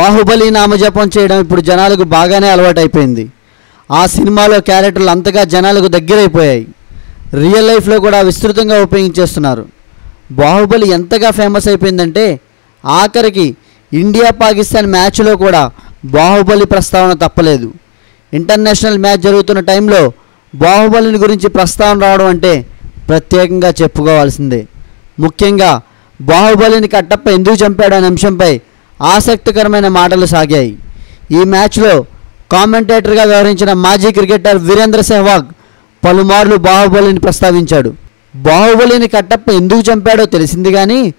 బాహుబలి నామజపం చేయడం ఇప్పుడు జనాలకు బాగానే అలవాటైపోయింది. ఆ సినిమాలో క్యారెక్టర్లు అంతగా జనాలకు దగ్గరైపోయాయి. రియల్ లైఫ్లో కూడా విస్తృతంగా ఉపయోగించేస్తున్నారు. బాహుబలి ఎంతగా ఫేమస్ అయిపోయిందంటే ఆఖరికి ఇండియా పాకిస్తాన్ మ్యాచ్లో కూడా బాహుబలి ప్రస్తావన తప్పలేదు. ఇంటర్నేషనల్ మ్యాచ్ జరుగుతున్న టైంలో బాహుబలిని గురించి ప్రస్తావన రావడం అంటే ప్రత్యేకంగా చెప్పుకోవాల్సిందే. ముఖ్యంగా బాహుబలిని కట్టప్ప ఎందుకు చంపాడు అనే అంశంపై ఆసక్తికరమైన మాటలు సాగాయి. ఈ మ్యాచ్లో కామెంటేటర్గా వ్యవహరించిన మాజీ క్రికెటర్ వీరేంద్ర సెహ్వాగ్ పలుమార్లు బాహుబలిని ప్రస్తావించాడు. బాహుబలిని కట్టప్ప ఎందుకు చంపాడో తెలిసింది కానీ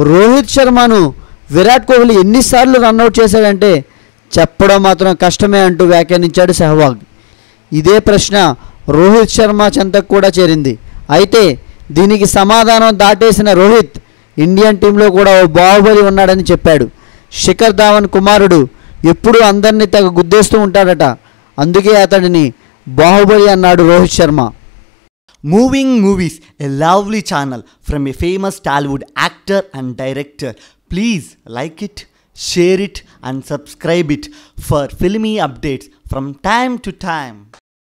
రోహిత్ శర్మను విరాట్ కోహ్లీ ఎన్నిసార్లు రన్అట్ చేశాడంటే చెప్పడం మాత్రం కష్టమే అంటూ వ్యాఖ్యానించాడు సెహ్వాగ్. ఇదే ప్రశ్న రోహిత్ శర్మ చెంతకు కూడా చేరింది. అయితే దీనికి సమాధానం దాటేసిన రోహిత్ ఇండియన్ టీంలో కూడా ఓ బాహుబలి ఉన్నాడని చెప్పాడు. శిఖర్ ధావన్ కుమారుడు ఎప్పుడూ అందరినీ తగ గుద్దేస్తూ ఉంటాడట. అందుకే అతడిని బాహుబలి అన్నాడు Rohit Sharma. Moving Movies a lovely channel from a famous Tollywood actor and director please like it share it and subscribe it for filmy updates from time to time